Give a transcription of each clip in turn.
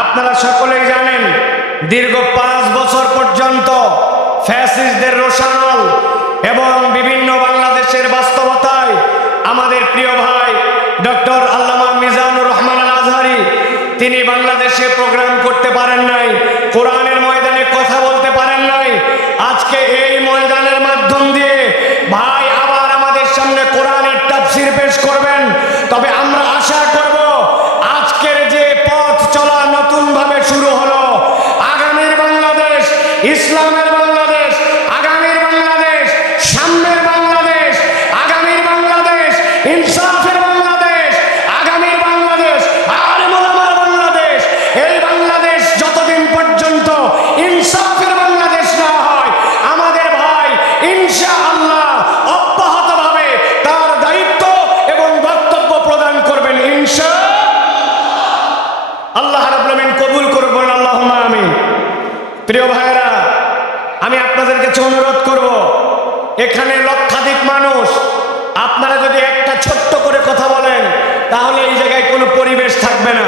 আপনারা সকলেই জানেন দীর্ঘ 5 বছর পর্যন্ত ফ্যাসিস্টদের রোষানল এবং বিভিন্ন বাংলাদেশের বাস্তবতায় আমাদের প্রিয় ভাই ডক্টর আল্লামা মিজানুর রহমান আল আজহারি তিনি বাংলাদেশে প্রোগ্রাম করতে পারেন নাই, কোরআনের ময়দানে কথা বলতে পারেন নাই। আজকে এই ময়দানের মাধ্যম দিয়ে ভাই আবার আমাদের সামনে কোরআনের তাফসীর পেশ করবেন। তবে আমরা আশা করব আজকের যে পথ চলা নতুনভাবে শুরু হলো, আগামীর বাংলাদেশ, ইসলামের বাংলাদেশ, আগামীর বাংলাদেশ, সাম্যের বাংলাদেশ, আগামীর বাংলাদেশ, ইনসাফের বাংলাদেশ, আগামীর বাংলাদেশ, আলেম ওলামার বাংলাদেশ। এই বাংলাদেশ যতদিন পর্যন্ত ইনসাফের বাংলাদেশ না হয়, আমাদের ভাই ইনশাআল্লাহ অব্যাহতভাবে তার দায়িত্ব এবং বক্তব্য প্রদান করবেন ইনশাআল্লাহ। আল্লাহ রাব্বুল আলামিন কবুল করবেন, আল্লাহুম্মা আমিন। প্রিয় ভাইরা, আমি আপনাদের কাছে অনুরোধ করব, এখানে লক্ষাধিক মানুষ, আপনারা যদি একটা ছোট্ট করে কথা বলেন তাহলে এই জায়গায় কোনো পরিবেশ থাকবে না,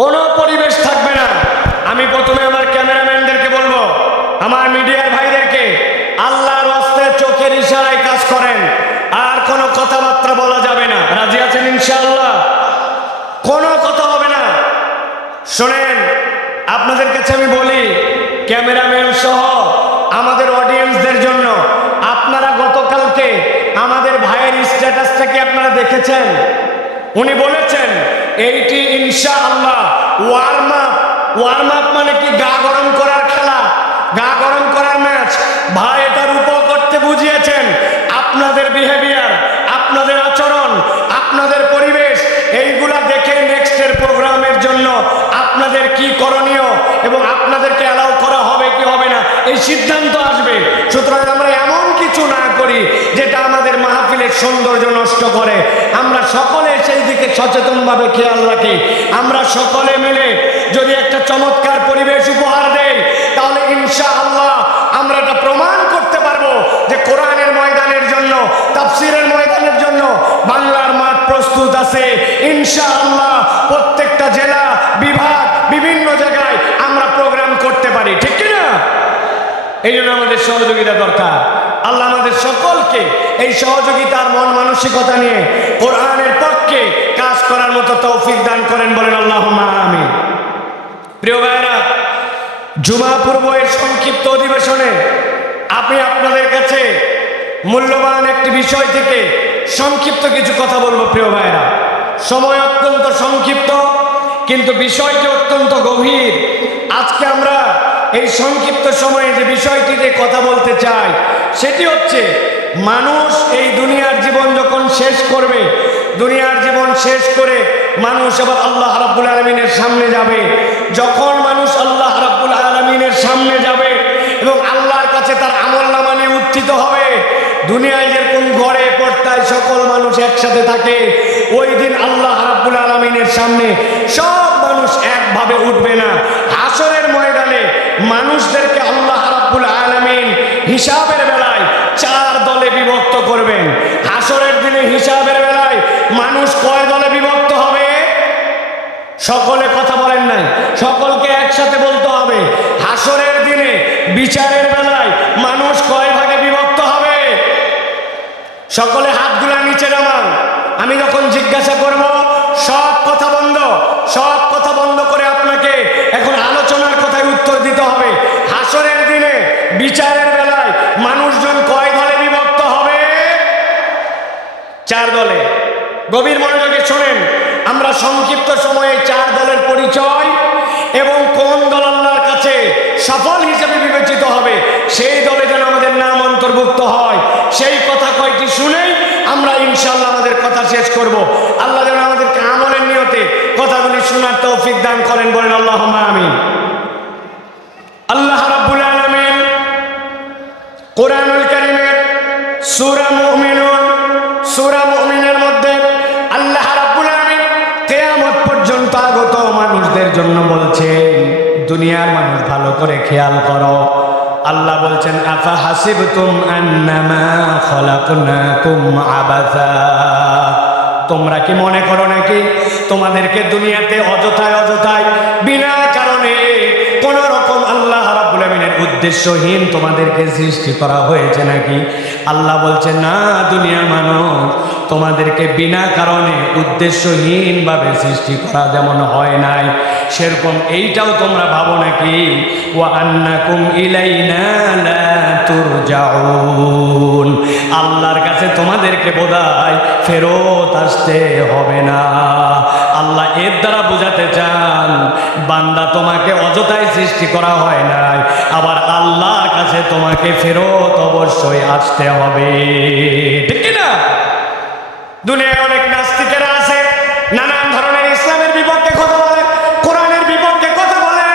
কোনো পরিবেশ থাকবে না। আমি প্রথমে আমার ক্যামেরাম্যানদেরকে বলবো, আমার মিডিয়ার ভাইদেরকে, আল্লাহর ওয়াস্তে চোখের ইশারায় কাজ করেন, আর কোনো কথাবার্তা বলা যাবে না। রাজি আছেন ইনশাআল্লাহ? কোনো কথা হবে না। শোনেন, আপনাদের কাছে আমি বলি, ক্যামেরাম্যান সহ আমাদের অডিয়েন্সদের জন্য, আপনারা গতকালকে আমাদের ভাইয়ের স্ট্যাটাসটাকে আপনারা দেখেছেন। উনি বলেছেন এইটি ইনশাআল্লাহ ওয়ার্ম আপ। ওয়ার্ম আপ মানে কি? গা গরম করার খেলা, গা গরম করার ম্যাচ। ভাই এটার উপর করতে বুঝিয়েছেন। আপনাদের বিহেভিয়ার, আপনাদের আচরণ, আপনাদের পরিবেশ, এইগুলা দেখে নেক্সটের প্রোগ্রামের জন্য আপনাদের কি করণীয় এবং আপনাদেরকে অ্যালাউ করা হবে কি হবে না এই সিদ্ধান্ত আসবে। সুতরাং আমরা এমন কিছু না করি যেটা আমাদের মাহফিলের সৌন্দর্য নষ্ট করে। আমরা সকলে সেই দিকে সচেতনভাবে খেয়াল রাখি। আমরা সকলে মিলে যদি একটা চমৎকার পরিবেশ উপহার দেই, তাহলে ইনশাআল্লাহ আমরা এটা প্রমাণ করতে পারবো যে কোরআনের ময়দানের জন্য, তাফসীরের ময়দানের জন্য বাংলার মাঠ প্রস্তুত আছে ইনশাআল্লাহ। প্রত্যেকটা জেলা, বিভাগ, বিভিন্ন জায়গায় আমরা প্রোগ্রাম করতে পারি, ঠিক কিনা? এই জন্য আমাদের সহযোগিতা দরকার। আল্লাহ আমাদের সকলকে এই সহযোগিতার মন মানসিকতা নিয়ে কোরআনের পক্ষে কাজ করার মতো তৌফিক দান করেন, বলেন আল্লাহুম্মা আমিন। প্রিয় ভাইরা, জুমা পূর্ব এর সংক্ষিপ্ত অধিবেশনে আমি আপনাদের কাছে মূল্যবান একটি বিষয় থেকে সংক্ষিপ্ত কিছু কথা বলবো। প্রিয় ভাইরা, সময় অত্যন্ত সংক্ষিপ্ত, কিন্তু বিষয়টি অত্যন্ত গভীর। আজকে আমরা এই সংক্ষিপ্ত সময়ে যে বিষয়টিতে কথা বলতে চাই সেটি হচ্ছে, মানুষ এই দুনিয়ার জীবন যখন শেষ করবে, দুনিয়ার জীবন শেষ করে মানুষ আবার আল্লাহ রাব্বুল আলামিনের সামনে যাবে। যখন মানুষ আল্লাহ রাব্বুল আলামিনের সামনে যাবে এবং আল্লাহর কাছে তার আমলনামা নিয়ে উত্থিত হবে, দুনিয়ায় যেরকম ঘরে পর্দায় সকল মানুষ একসাথে থাকে, ওই দিন আল্লাহ রাব্বুল আলামিনের সামনে সব মানুষ একভাবে উঠবে না। হাসরের ময়দানে মানুষদেরকে আল্লাহ রাব্বুল আলামিন হিসাবের বেলায় 4 দলে বিভক্ত করবেন। হাসরের দিনে হিসাবের বেলায় মানুষ কয় দলে বিভক্ত হবে? সকলে কথা বলেন নাই, সকলকে একসাথে বলতে হবে। হাসরের দিনে বিচারের বেলায় মানুষ কয় ভাগে বিভক্ত হবে? সকলে হাতগুলা নিচে নামান। আমি যখন জিজ্ঞাসা করব, সব কথা বন্ধ, সব কথা বন্ধ করে আপনাকে এখন আলোচনার কথায় উত্তর দিতে হবে। হাসরের দিনে বিচারের বেলায় মানুষজন কয় দলে বিভক্ত হবে? 4 দলে। গভীর মনোযোগে শোনেন, আমরা সংক্ষিপ্ত সময়ে 4 দলের পরিচয় এবং কোন দল আল্লাহর কাছে সফল হিসেবে বিবেচিত হবে সেই দলে যেন আমাদের নাম অন্তর্ভুক্ত হয়, সেই কথা কয়টি শুনেই আমরা ইনশাআল্লাহ আমাদের কথা শেষ করব। আল্লাহ যেন আমাদেরকে আমলের নিয়তে কথাগুলি শোনার তৌফিক দান করেন, বলেন আল্লাহুম্মা আমিন। আল্লাহ রাব্বুল আলামিন কোরআনুল কারীমের সূরা মুমিনুন, সূরা মুমিনের মধ্যে আল্লাহ রাব্বুল আলামিন কিয়ামত পর্যন্ত আগত মানুষদের জন্য বলছেন, দুনিয়ার মানুষ ভালো করে খেয়াল করো। আল্লাহ বলছেন, আফা হাসিবতুম আন্নামা খলাকনাকুম আবাসা, তোমরা কি মনে করো নাকি তোমাদেরকে দুনিয়াতে অযথায় অযথায় উদ্দেশ্যহীন তোমাদেরকে সৃষ্টি করা হয়েছে নাকি? আল্লাহ বলছে না, দুনিয়ার মানুষ তোমাদেরকে বিনা কারণে উদ্দেশ্যহীনভাবে সৃষ্টি করা যেমন হয় নাই, সেরকম এইটাও তোমরা ভাবো নাকি? ওয়া আন্নাকুম ইলাইনা লা তুরজাউন, আল্লাহর কাছে তোমাদেরকে বোধহয় ফেরত আসতে হবে না। আল্লাহ এর দ্বারা বোঝাতে চান, বান্দা তোমাকে অযথায় সৃষ্টি করা হয় নাই, আবার আল্লাহর কাছে তোমাকে ফেরত অবশ্যই আসতে হবে, ঠিক না? দুনিয়ায় অনেক নাস্তিকেরা আছে, নানান ধরনের ইসলামের বিপক্ষে কথা বলে, কোরআনের বিপক্ষে কথা বলে।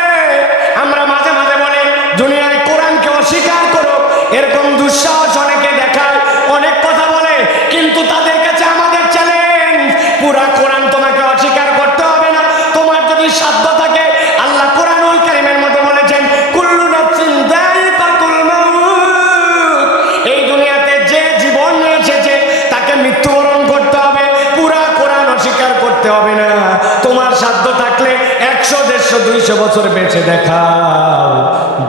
আমরা মাঝে মাঝে বলি দুনিয়ায় কোরআনকে অস্বীকার করো, এরকম দুঃসাহস অনেকে দেখায়, অনেক কথা বলে, কিন্তু তাদের কাছে আমাদের চ্যালেঞ্জ, পুরা কোরআন তোমাকে অস্বীকার করতে হবে না। তোমার যদি সাধ্য থাকে, আল্লাহ কোরআনুল কারীমের মধ্যে বলেছেন কুল্লু নাফসিন যায়িকাতুল মাউত, এই দুনিয়াতে যে জীবন নিয়ে এসেছে তাকে মৃত্যুবরণ করতে হবে, পুরা কোরআন অস্বীকার করতে হবে না। তোমার সাধ্য থাকলে 100, 150, 200 বছর বেঁচে দেখাও।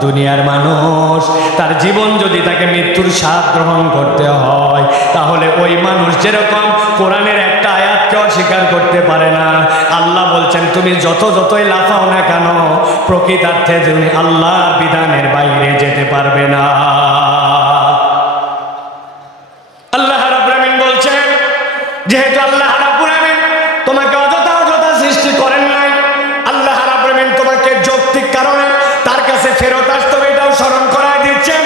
দুনিয়ার মানুষ তার জীবন যদি তাকে মৃত্যুর স্বাদ গ্রহণ করতে হয়, তাহলে ওই মানুষ যেরকম কোরআনের একটা আয়াতকে অস্বীকার করতে পারে না, আল্লাহ বলছেন তুমি যতই লাফাও না কেন, প্রকৃতার্থে তুমি আল্লাহর বিধানের বাইরে যেতে পারবে না। আল্লাহ রাব্বুল আমিন বলছেন, যেহেতু আল্লাহ রাব্বুল আমিন তোমাকে অযথা সৃষ্টি করেন নাই, আল্লাহ রাব্বুল আমিন তোমাকে যৌক্তিক কারণে তার কাছে ফেরত আসতে হবে, এটাও স্মরণ করায় দিচ্ছেন।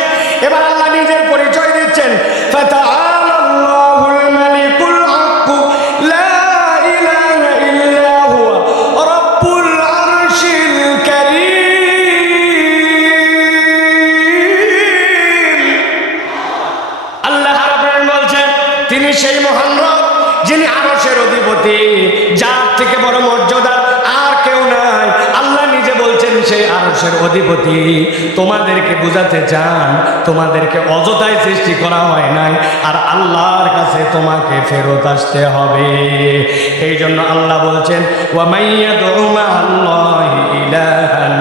এবার আল্লাহ নিজের পরিচয় দিচ্ছেন, ফাতাআলাল্লাহুল মালিকুল হক লা ইলাহা ইল্লা হুয়া রাব্বুল আরশিল কারীম। আল্লাহ রাব্বুল আমিন বলছেন তিনি সেই মহান রব যিনি আরশের অধিপতি, যার থেকে বড় মর্যাদার আর কেউ নাই। আল্লাহ নিজে বলছেন সেই আরশের অধিপতি। তোমাদেরকে বুঝাতে চান তোমাদেরকে অযথায় সৃষ্টি করা হয় নাই, আর আল্লাহর কাছে তোমাকে ফেরত আসতে হবে। এই জন্য আল্লাহ বলছেন ওয়া মাইয়াদউ মা'আল্লাহি ইলাহান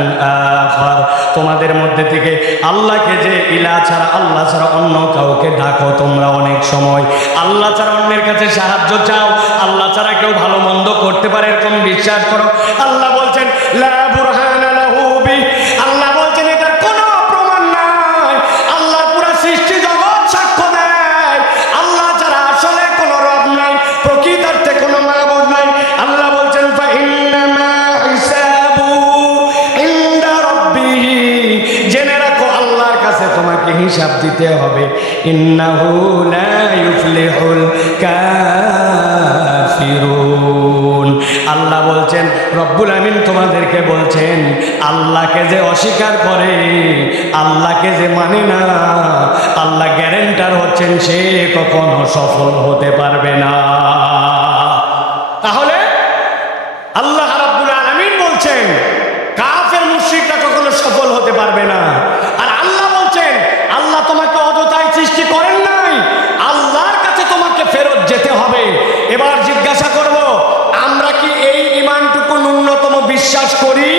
আখার, তোমাদের মধ্যে থেকে আল্লাহকে যে ইলাহ ছাড়া, আল্লাহ ছাড়া অন্য কাউকে ডাকো তোমরা, অনেক সময় আল্লাহ ছাড়া অন্যের কাছে সাহায্য চাও, আল্লাহ ছাড়া কেউ ভালো মন্দ করতে পারে এরকম বিশ্বাস করো। আল্লাহ বলছেন লা বুরহানা লাহু বি, আল্লাহ বলছেন এটার কোনো প্রমাণ নাই। আল্লাহ পুরো সৃষ্টি জগৎ সাক্ষ্য দেয় আল্লাহ ছাড়া আসলে কোনো রব নাই, প্রকৃতার্থে কোনো মাবুদ নাই। আল্লাহ বলছেন ফা ইন্নামা হিসাবু ইনদা রাব্বিহি, জেনে রাখো আল্লাহর কাছে তোমাকে হিসাব দিতে হবে। ইন্নাহু লা ইউফলিহুল কাফিরুন, আল্লাহ বলছেন, রব্বুল আমিন তোমাদেরকে বলছেন আল্লাহকে যে অস্বীকার করে, আল্লাহকে যে মানে না, আল্লাহ গ্যারান্টার হচ্ছেন সে কখনো সফল হতে পারবে না। তাহলে আল্লাহ রাব্বুল আলামিন বলছেন কাফের মুশরিকরা কখনো সফল হতে পারবে না। আর আল্লাহ বলছেন আল্লাহ তোমাকে অযথায় সৃষ্টি করেন নাই, আল্লাহর কাছে তোমাকে ফেরত যেতে হবে। এবার জিজ্ঞাসা করব, আমরা কি এই ঈমানটুকু ন্যূনতম বিশ্বাস করি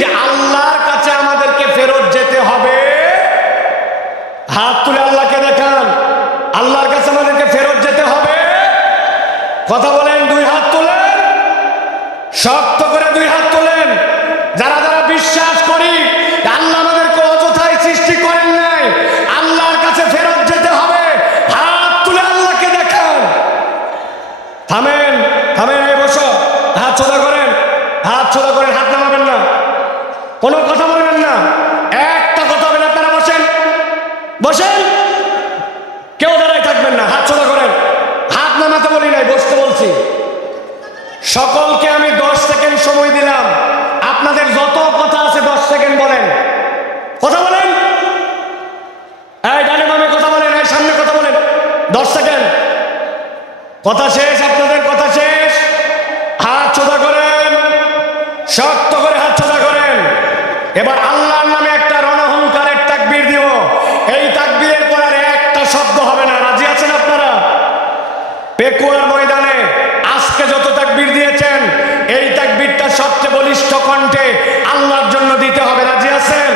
যে আল্লাহর কাছে আমাদেরকে ফেরত যেতে হবে? হাত তুলে আল্লাহকে দেখান, আল্লাহর কাছে আমাদেরকে ফেরত যেতে হবে। কথা বলেন, 2 হাত তোলেন, শক্ত করে 2 হাত তোলেন। যারা যারা বিশ্বাস করি আল্লাহ আমাদেরকে অযথায় সৃষ্টি করেন নাই, আল্লাহর কাছে ফেরত যেতে হবে, হাত তুলে আল্লাহকে দেখান। থামেন থামেন, এই বসো, হাত সোজা করেন, হাত সোজা করেন, হাত নামাবেন না, কোনো কথা বলবেন না, একটা কথা বলেন, আপনারা বসেন বসেন, কেউ দাঁড়ায় থাকবেন না, হাত সোজা করেন। হাত নামাতে বলি নাই, বসতে বলছি। সকলকে আমি 10 সেকেন্ড সময় দিলাম, আপনাদের যত কথা আছে 10 সেকেন্ড বলেন, কথা বলেন। এই ডানে বামে কথা বলেন, এই সামনে কথা বলেন, 10 সেকেন্ড। কথা শেষ, আপনাদের কথা শেষ। হাত সোজা করেন, শক্ত করে হাত সোজা করেন। এবার আল্লাহর নামে একটা রণহংকারের তাকবীর দিব, এই তাকবীরের পর আর একটা শব্দ হবে না। রাজি আছেন আপনারা? পেকুয়ার ময়দানে আজকে যত তাকবীর দিয়েছেন, এই তাকবীরটা সবচেয়ে বলিষ্ঠ কণ্ঠে আল্লাহর জন্য দিতে হবে। রাজি আছেন?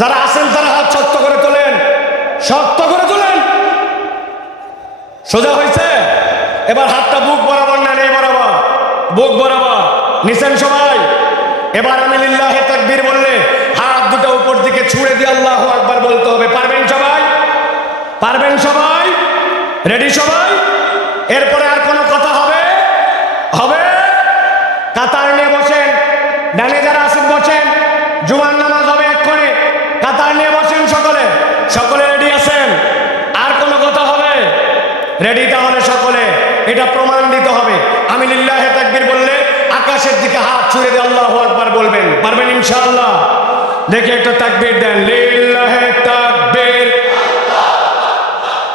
যারা আছেন তারা হাত শক্ত করে তোলেন, শক্ত করে তোলেন। সোজা হয়েছে? এবার হাতটা বুক বরাবর না, নেই বরাবর, বুক বরাবর নিছেন সবাই। এবার আমি লিল্লাহে তাকবীর বললে হাত দুটো উপর দিকে ছুঁড়ে দিয়ে আল্লাহু আকবার বলতে হবে। পারবেন সবাই? পারবেন সবাই? রেডি সবাই? এরপরে আর কোনো কথা হবে? হবে? কাতার নিয়ে বসেন, ডানে যারা আছেন বসেন, জুমার নামাজ হবে এক্ষুনি। কাতার নিয়ে বসেন সকলে, সকলে রেডি আছেন? আর কোনো কথা হবে? রেডি তাহলে সকলে, এটা প্রমাণ দিতে হবে। আমি লিল্লাহে তাকবীর বললে আকাশের দিকে হাত ছুঁড়ে দিয়ে আল্লাহু আকবার বলবেন। পারবেন ইনশাআল্লাহ? দেখি একটা তাকবীর দেন। লিল্লাহে তাকবীর,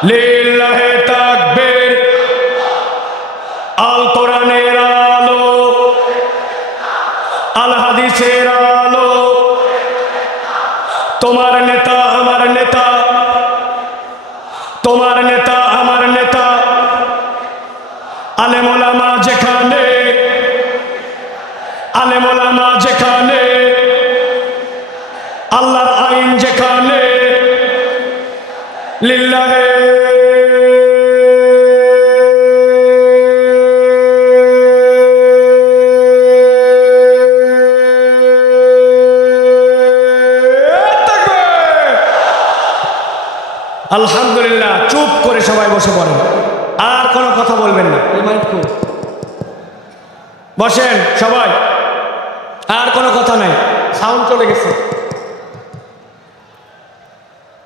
লিল্লাহে তাকবীর। আল কোরআনের আলো, আল হাদিসের আলো, তোমার নেতা আমার নেতা, তোমার নেতা আমার নেতা, আলেম ওলামা যেখানে, আলেম ওলামা যেখানে, আল্লাহর আইন যেখানে, লিল্লাহে আলহামদুলিল্লাহ। চুপ করে সবাই বসে পড়েন, আর কোনো কথা বলবেন না। বসেন সবাই, আর কোনো কথা নাই। সাউন্ড চলে গেছে।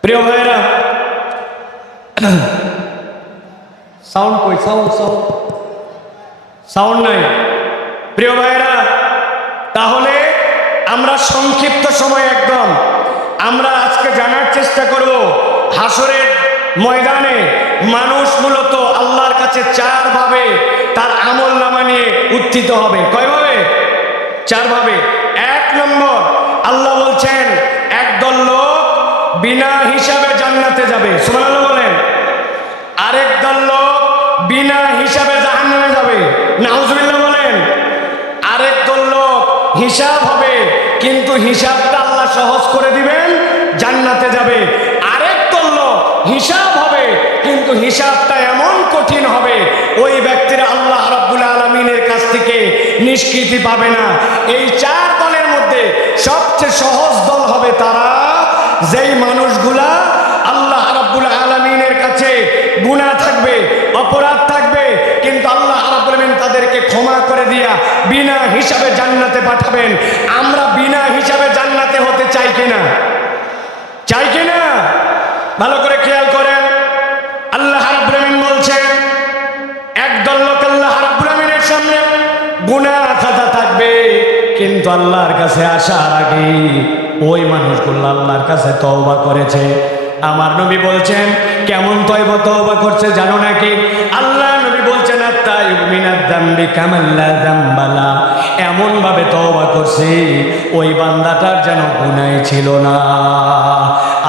প্রিয় ভাইয়েরা, সাউন্ড কই? সাউন্ড সাউন্ড সাউন্ড নাই। প্রিয় ভাইয়েরা, তাহলে আমরা সংক্ষিপ্ত সময় একদম আমরা আজকে জানার চেষ্টা করব হাসরের ময়দানে মানুষ মূলত আল্লাহর কাছে চার ভাবে তার আমল নামা নিয়ে উত্থিত হবে। কয়ভাবে? চার ভাবে। এক নম্বর, আল্লাহ বলছেন একদল লোক বিনা হিসাবে জান্নাতে যাবে, সুবহানাল্লাহ বলেন। আরেক দল লোক বিনা হিসাবে জাহান্নামে যাবে, নাউজুবিল্লাহ বলেন। আরেক দল লোক হিসাব হবে, কিন্তু হিসাবটা আল্লাহ সহজ করে দিবেন, জান্নাতে যাবে। আরেক দল লোক হিসাব হবে, কিন্তু হিসাবটা এমন কঠিন হবে ওই ব্যক্তিরা আল্লাহ রাব্বুল আলামিনের কাছ থেকে নিষ্কৃতি পাবে না। এই চার দলের মধ্যে সবচেয়ে সহজ দল হবে তারা, যেই মানুষগুলা আল্লাহ রাব্বুল আলামিনের কাছে গুনাহ থাকবে, অপরাধ থাকবে, কিন্তু আল্লাহ রাব্বুল আলামিন তাদেরকে ক্ষমা করে দিয়া বিনা হিসাবে জান্নাতে পাঠাবেন। আমরা বিনা হিসাবে জান্নাতে হতে চাই কিনা? চাই কিনা? ভালো করে খেয়াল করেন। আল্লাহ রাব্বুল আলামিন বলছেন একদল লোক আল্লাহ রাব্বুল আলামিনের সামনে গুনাহ খাতা থাকবে, কিন্তু আল্লাহর কাছে আসার আগে ওই মানুষগুলো আল্লাহর কাছে তওবা করেছে। আমার নবী বলছেন কেমন তওবা করছে জানো নাকি? আল্লাহ নবী বলছেন আত-তাইয়ুব মিনাদ যামবি কামান লা যামবালা, এমন ভাবে তওবা করছে ওই বান্দাটার যেন গুনাহ ছিল না।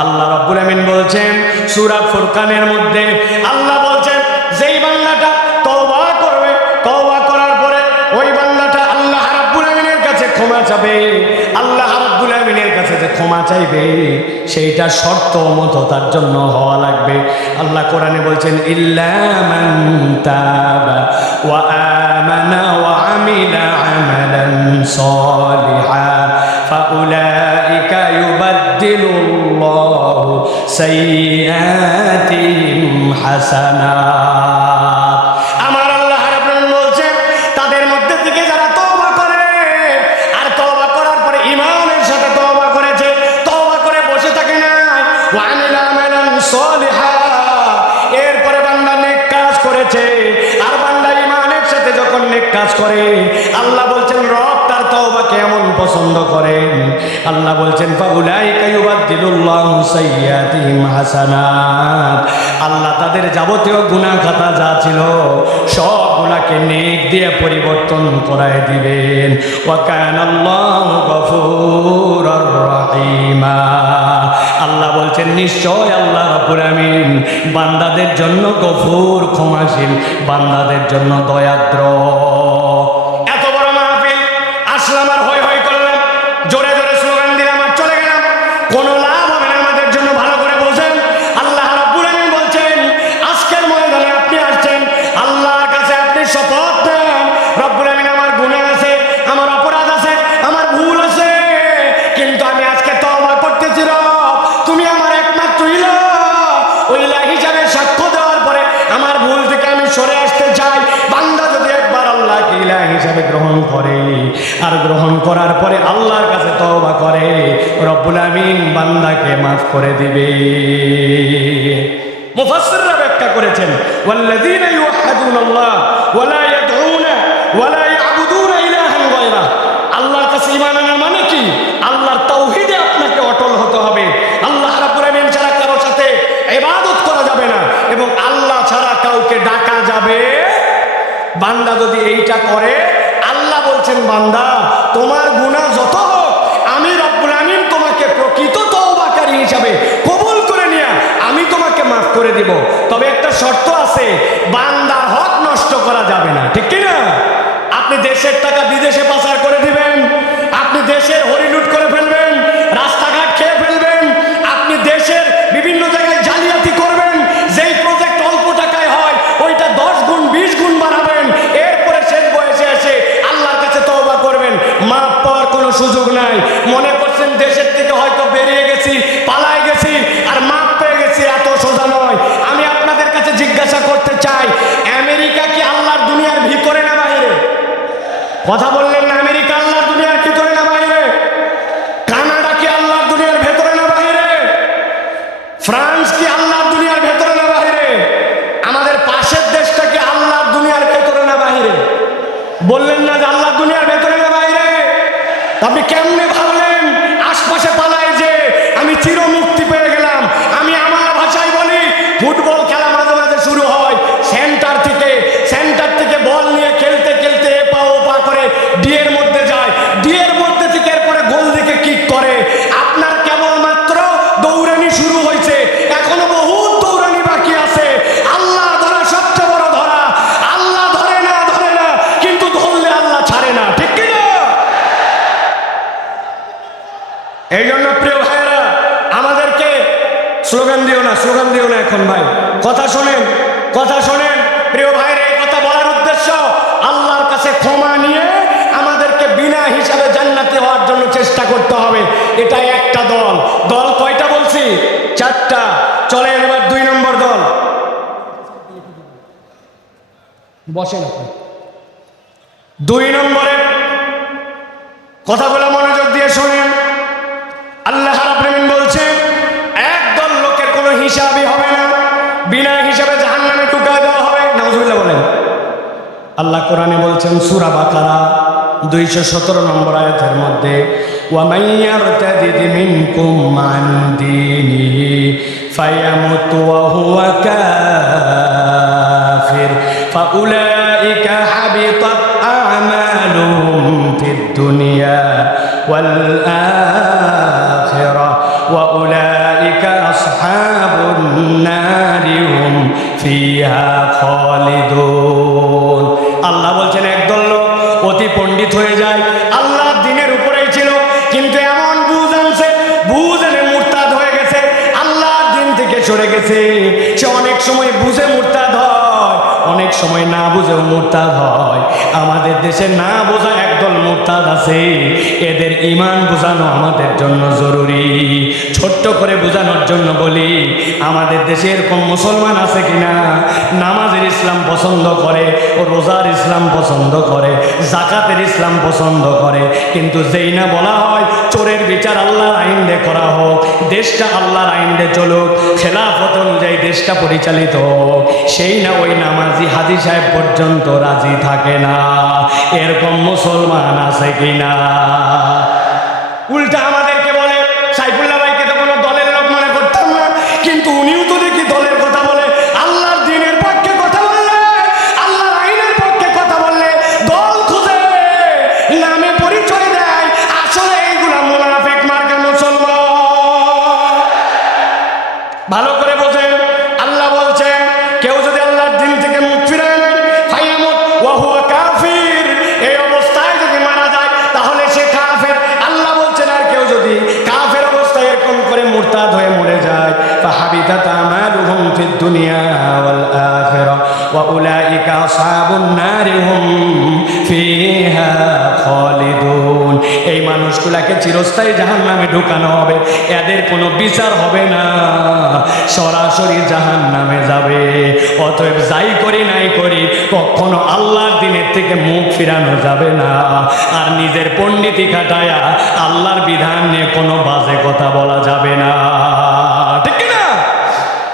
আল্লাহ রাব্বুল আমিন বলছেন সূরা ফুরকানের মধ্যে, আল্লাহ বলছেন যেই বান্দাটা তওবা করবে, তওবা করার পরে ওই বান্দাটা আল্লাহ রাব্বুল আমিনের কাছে ক্ষমা চাবে, আল্লাহ রাব্বুল আমিনের কাছে যে ক্ষমা চাইবে সেইটা শর্ত মতো তার জন্য হওয়া লাগবে। আল্লাহ কোরআনে বলছেন ইল্লা মান তাবা ওয়া আমানা ওয়া আমিলা আমালান সালিহা ফাউলাইকা ইউবাদদিলুল্লাহু সাইয়্যাতিহিম হাসানাত। আমার আল্লাহ রাব্বুল আলামিন বলছেন তাদের মধ্যে থেকে যারা তওবা করে আর তওবা করার পরে ঈমানের সাথে তওবা করেছে, তওবা করে বসে থাকে না, ওয়া আমিলা আমালান সালিহা, এরপরে বান্দা নেক কাজ করেছে, আর বান্দা ঈমানের সাথে যখন নেক কাজ করে আল্লাহ বলছেন রব তার তওবা কেমন পছন্দ করেন। আল্লাহ বলছেন ফাউলাইকা ইউবাদদিলুল্লাহু সাইয়্যাতিহিম হাসানাত, আল্লাহ তাদের যাবতীয় গুনাহ খাতা যা ছিল সবগুলাকে নেক দিয়ে পরিবর্তন করায় দিবেন। ওয়া কানাল্লাহু গফুরুর রহিমা, আল্লাহ বলছেন নিশ্চয় আল্লাহ রাব্বুল আমিন বান্দাদের জন্য গফুর, ক্ষমাশীল, বান্দাদের জন্য দয়াদ্র। এত বড় মাহফিল আসলাম আর হই হই করলাম, জোরে জোরে স্লোগান দিলাম আর চলে গেলাম, কোনো লাভ গ্রহণ করে, আর গ্রহণ করার পরে আল্লাহর কাছে তওবা করে, রব্বুল আমিন বান্দাকে মাফ করে দিবে। মুফাসসিররা ব্যাখ্যা করেছেন, ওয়াল্লাযীনা ইউওয়াহ্হিদুনাল্লাহ ওয়া লা ইয়াদউনা ওয়া লা ইয়াবুদুনা ইলাহান গায়রা। আল্লাহর কাছে ঈমান আনা মানে কি? আল্লাহর তাওহীদে আপনাকে অটল হতে হবে। আল্লাহ রাব্বুল আমিন ছাড়া কারো সাথে ইবাদত করা যাবে না, এবং আল্লাহ ছাড়া কাউকে ডাকা যাবে। বান্দা যদি এইটা করে, আল্লাহ বলছেন, বান্দা তোমার গুনাহ যত হোক, আমি রব্বুল আমিন তোমাকে প্রকৃত তওবাকারী হিসাবে কবুল করে নিয়ে আমি তোমাকে মাফ করে দিব। তবে একটা শর্ত আছে, বান্দার হক নষ্ট করা যাবে না, ঠিক কি না? আপনি দেশের টাকা বিদেশে পাচার করে দিবেন, আপনি দেশের হরিলুট করে ফেলবেন, রাস্তাঘাট খেয়ে ফেলবেন, আপনি দেশের বিভিন্ন জায়গায় জালিয়াতি করবেন, যেই প্রজেক্ট অল্প টাকায় হয় ওইটা 10 গুণ 20 গুণ বাড়াবেন, এরপরে শেষ বয়সে এসে আল্লাহর কাছে তওবা করবেন, মাফ পাওয়ার কোনো সুযোগ নাই। মনে করছেন দেশের থেকে হয়তো বেরিয়ে গেছি, পালায় গেছি আর মাফ পেয়ে গেছি, এত সোজা নয়। আমি আপনাদের কাছে জিজ্ঞাসা করতে চাই, আমেরিকা কি আল্লাহর দুনিয়ার ভিতরে না বাইরে? কথা বললেন না, আমেরিকা আল্লাহর দুনিয়ার ভিতরে না বাইরে? কানাডা কি আল্লাহর দুনিয়ার ভেতরে না বাইরে? ফ্রান্স কি আল্লাহর দুনিয়ার ভেতরে না বাইরে? আমাদের পাশের দেশটা কি আল্লাহর দুনিয়ার ভেতরে না বাইরে? বললেন না যে আল্লাহর দুনিয়ার ভেতরে না বাইরে? আপনি কেমনে ভাবলেন আশপাশে পালাই যে আমি চিরমুক্তি পেয়ে গেলাম? আমি আমার ভাষায় বলি, ফুটবল খেলা মাঝে মাঝে শুরু হয় সেন্টার থেকে বল নিয়ে খেলতে খেলতে এপা ওপা করে ডিয়ের মধ্যে যায়, ডিয়ের মধ্যে থেকে এরপরে গোল দিকে কিক করে। আপনার কেবলমাত্র দৌড়ানি শুরু হয়েছে, এখনো বহুত দৌড়ানি বাকি আছে। আল্লাহ ধরা সবচেয়ে বড় ধরা। আল্লাহ ধরে না কিন্তু ধরলে আল্লাহ ছাড়ে না, ঠিক কি না? এই জন্য প্রিয় ভাইরা, আমাদেরকে স্লোগান দিও না এখন ভাই, কথা শোনেন প্রিয় ভাইরা। এই কথা বলার উদ্দেশ্য, আল্লাহর কাছে ক্ষমা নিয়ে আমাদেরকে বিনা হিসাবে জান্নাতি হওয়ার জন্য চেষ্টা করতে হবে। এটা একটা দল কয়টা বলছি? 4টা। চলেন এবার 2 নম্বর দল। বসেন আপনি। 2 নম্বরে কথাগুলো মনোযোগ দিয়ে শোনেন। আল্লাহ রাব্বুল আমিন বলছেন, একদল লোকের কোনো হিসাবই হবে না, বিনা হিসাবে জাহান্নামে ঢুকায় দেওয়া হবে। নাউজুবিল্লাহ বলেন। আল্লাহ কোরআনে বলছেন, সূরা বাকারা 217 নম্বর আয়াতের মধ্যে, ওয়া মান ইয়ারতাদিদ মিনকুম আন দীনিহি ফায়ামুত ওয়া হুয়া কাফির ফাউলাইকা হাবিতাত আমালুহুম ফিদ দুনিয়া ওয়াল আখিরাহ ওয়া উলাইকা আসহাবুন নারি হুম ফিহা খালিদুন। আল্লাহ বলছেন, একদল লোক অতি পণ্ডিত হয়ে যায়, আল্লাহর দ্বীনের উপরেই ছিল, কিন্তু এমন বুঝ আনছে, বুঝ এনে মুরতাদ হয়ে গেছে, আল্লাহর দ্বীন থেকে সরে গেছে। সে অনেক সময় বুঝে মুরতাদ হয়, অনেক সময় না বুঝেও মুরতাদ হয়। আমাদের দেশে না বোঝা একদল মুরতাদ আছে, এদের ঈমান বোঝানো আমাদের জন্য জরুরি। ছোট্ট করে বোঝানোর জন্য বলি, আমাদের দেশে এরকম মুসলমান আছে কিনা নামাজের ইসলাম পছন্দ করে, রোজার ইসলাম পছন্দ করে, যাকাতের ইসলাম পছন্দ করে, কিন্তু যেই না বলা হয় চোরের বিচার আল্লাহর আইন দিয়ে করা হোক, দেশটা আল্লাহর আইন দিয়ে চলুক, খেলাফত অনুযায়ী দেশটা পরিচালিত হোক, সেই না ওই নামাজি হাজী সাহেব পর্যন্ত রাজি থাকে না। এরকম মুসলমান আছে কিনা? উল্টা আমাদেরকে বলে, সাইফুল্লাহ ভাইকে তো কোনো দলের লোক মনে করতাম না, কিন্তু উনিও তো দেখি দলের কথা বলে। আল্লাহর দ্বীনের পক্ষে কথা বললে, আল্লাহর আইনের পক্ষে কথা বললে দল খুঁজে নামে পরিচয় দেয়, আসলে এইগুলা মুনাফিক মার্কা মুসলমান। ভালো করে বোঝেন। আল্লাহ বলছেন, কেউ যদি আল্লাহর দ্বীন থেকে মুখ ফিরায় নেয়, ফায়ামুত ওয়া হুয়া কাফির, এই অবস্থায় যদি মারা যায় তাহলে সে কাফের। এই মানুষগুলাকে চিরস্থায়ী জাহান্নামে ঢুকানো হবে, এদের কোনো বিচার হবে না, সরাসরি জাহান্নামে যাবে। অতএব যাই করি নাই করি কখনো আল্লাহর দিনের থেকে মুখ ফিরানো যাবে না, আর নিজের পণ্ডিতি খাটায়া আল্লাহর বিধান নিয়ে কোনো বাজে কথা বলা যাবে না, ঠিক না?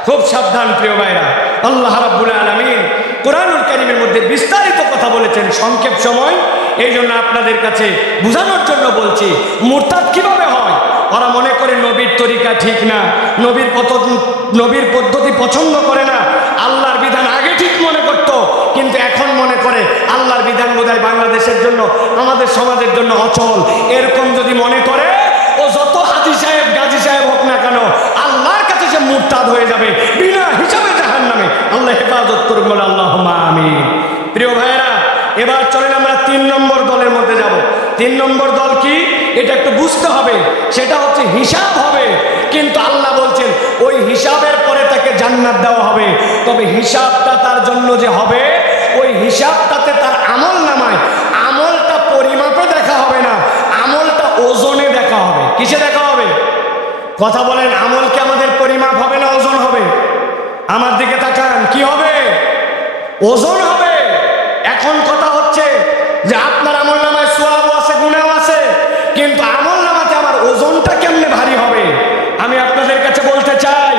খুব সাবধান প্রিয় ভাইরা। আল্লাহ রাব্বুল আলামিন কোরআনুল কারীমের মধ্যে বিস্তারিত কথা বলেছেন, সংক্ষেপ সময় এই জন্য আপনাদের কাছে বোঝানোর জন্য বলছি। মুরতাদ কিভাবে হয়? ওরা মনে করে নবীর তরিকা ঠিক না, নবীর পদ্ধতি পছন্দ করে না, আল্লাহর বিধান আগে ঠিক মনে করত, কিন্তু এখন মনে করে আল্লাহর বিধান বোধহয় বাংলাদেশের জন্য, আমাদের সমাজের জন্য অচল। এরকম যদি মনে করে, ও যত হাজী সাহেব গাজী সাহেব হোক না কেন, আল্লাহর কাছে সে মুরতাদ হয়ে যাবে, বিনা হিসাবে জাহান্নামে। আল্লাহ হেফাজত করুন, বলে আল্লাহুম্মা আমিন। প্রিয় ভাইয়েরা, এবার চলেন আমরা 3 নম্বর দলের মধ্যে যাব। 3 নম্বর দল কি, এটা একটু বুঝতে হবে। সেটা হচ্ছে হিসাব হবে, কিন্তু আল্লাহ বলছেন ওই হিসাবের পরে তাকে জান্নাত দেওয়া হবে। তবে হিসাবটা তার জন্য যে হবে, ওই হিসাবটাতে তার আমল নামায়, আমলটা পরিমাপে দেখা হবে না, আমলটা ওজনে দেখা হবে। কিসে দেখা হবে? কথা বলেন, আমল কি আমাদের পরিমাপ হবে না ওজন হবে? আমার দিকে তাকান, কি হবে? ওজন হবে। এখন কথা হচ্ছে যে আপনার আমল নামায় সওয়াবও আছে, গুনাহও আছে, কিন্তু আমল নামাতে আমার ওজনটা কেমনে ভারী হবে? আমি আপনাদের কাছে বলতে চাই,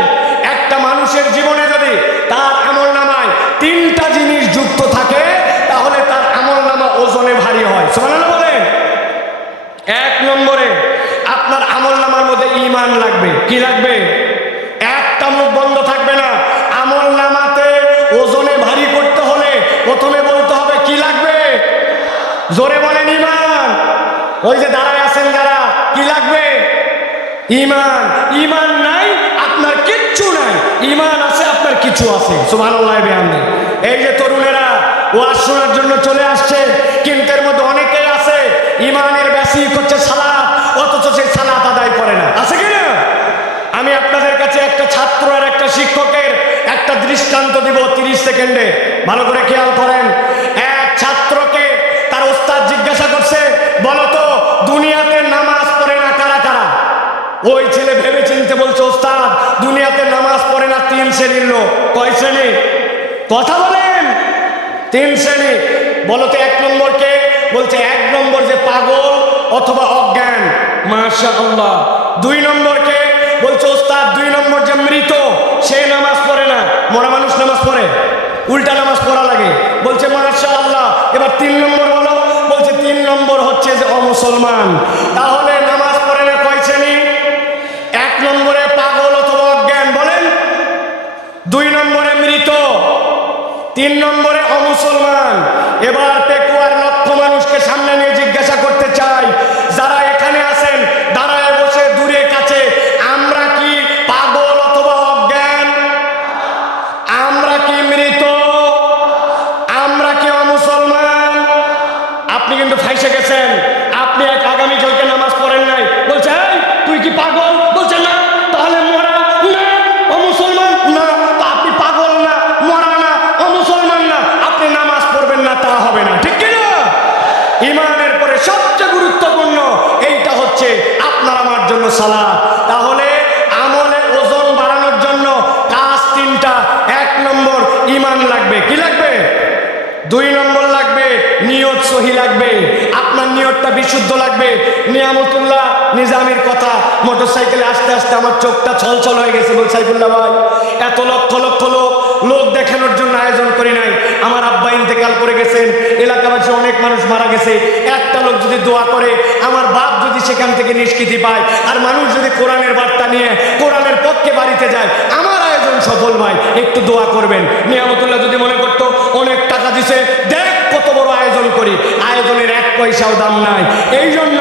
একটা মানুষের জীবনে যদি তার আমল নামায় 3টা জিনিস যুক্ত থাকে, তাহলে তার আমল নামা ওজনে ভারী হয়। সুবহানাল্লাহ বলেন। 1 নম্বরে আপনার আমল নামার মধ্যে ঈমান লাগবে। কি লাগবে? একটা মুখ বন্ধ থাকবে না। আমল নামাতে ওজনে ভারী করতে হলে প্রথমে বলতে হবে কি লাগবে? জোরে বলেন ঈমান। ওই যে দাঁড়ায় আছেন যারা, কি লাগবে? ঈমান। ঈমান নাই আপনার কিচ্ছু নাই, ঈমান আছে আপনার কিছু আছে। সুবহানাল্লাহ বিহামদিহি। এই যে তরুণেরা ওয়াজ শোনার জন্য চলে আসছে, কিন্তু এর মধ্যে অনেকেই আছে ঈমানের বেসিক হচ্ছে সালাত, অথচ সেই সালাত আদায় করে না। আছে কি না? আমি আপনাদের কাছে একটা ছাত্র আর একটা শিক্ষকের একটা দৃষ্টান্ত দিব 30 সেকেন্ডে, ভালো করে খেয়াল করেন। এক ছাত্রকে তার ওস্তাদ জিজ্ঞাসা করছে, বলো তো দুনিয়াতে নামাজ পড়ে না কারা কারা? ওই ছেলে ভেবে চিনতে বলছে, ওস্তাদ দুনিয়াতে নামাজ পড়ে না 3 শ্রেণীর লোক। কয় শ্রেণী? কথা বলেন। 3 শ্রেণী। বলো তো 1 নম্বর কে? বলছে 1 নম্বর যে পাগল অথবা অজ্ঞান। মাশাআল্লাহ। 2 নম্বর কে? বলছে ওস্তাদ 2 নম্বর যে মৃত, সে নামাজ পড়ে না। মরা মানুষ নামাজ পড়ে? উল্টা নামাজ পড়া লাগে। বলছে মাশাআল্লাহ। এবার 3 নম্বর বলো। বলছে 3 নম্বর হচ্ছে যে অমুসলমান। তাহলে নামাজ পড়ে না কয় শ্রেণী? 1 নম্বরে পাগল অথবা অজ্ঞান বলেন, 2 নম্বরে মৃত, 3 নম্বরে অমুসলমান। এবার পেকুয়ার লক্ষ মানুষকে সামনে নিয়ে জিজ্ঞাসা করতে চাই, যারা এখানে আছেন দাঁড়ায় বসে দূরে কাছে, আমরা কি পাগল অথবা অজ্ঞান? আমরা কি মৃত? আমরা কি অমুসলমান? আপনি কিন্তু ফাইসে গেছেন। আপনি এক আগামীকালকে নামাজ পড়েন নাই, বলছে এই তুই কি পাগল? বলছে না। তাহলে মরা না, অমুসলমান না। তো আপনি পাগল না, মরা না, অমুসলমান না, আপনি নামাজ পড়বেন না, তা হবে না, ঠিক কিনা? ঈমানের পরে সবচেয়ে গুরুত্বপূর্ণ এইটা হচ্ছে আপনার আমার জন্য সালাত। তাহলে আমলে ওজন বাড়ানোর জন্য কাজ 3টা। 1 নম্বর ঈমান লাগবে। কি লাগবে? 2 নম্বর লাগবে নিয়ত সহি লাগবে, আপনার নিয়তটা বিশুদ্ধ লাগবে। নিয়ামতুল্লাহ নিজামীর কথা, মোটরসাইকেলে আসতে আসতে আমার চোখটা ছলছল হয়ে গেছে। বল সাইফুল্লাহ ভাই, এত লক্ষ লক্ষ লোক দেখানোর জন্য আয়োজন করি নাই। আমার আব্বা ইন্তেকাল করে গেছেন, এলাকাবাসী অনেক মানুষ মারা গেছে। একটা লোক যদি দোয়া করে, আমার বাপ যদি সেখান থেকে নিষ্কৃতি পায়, আর মানুষ যদি কোরআনের বার্তা নিয়ে কোরআনের পক্ষে বাড়িতে যায়, আমার আয়োজন সফল ভাই, একটু দোয়া করবেন। নিয়ামতুল্লাহ যদি মনে করতো অনেক টাকা দিছে, দেখ কত বড় আয়োজন করি, আয়োজনের 1 পয়সাও দাম নাই। এই জন্য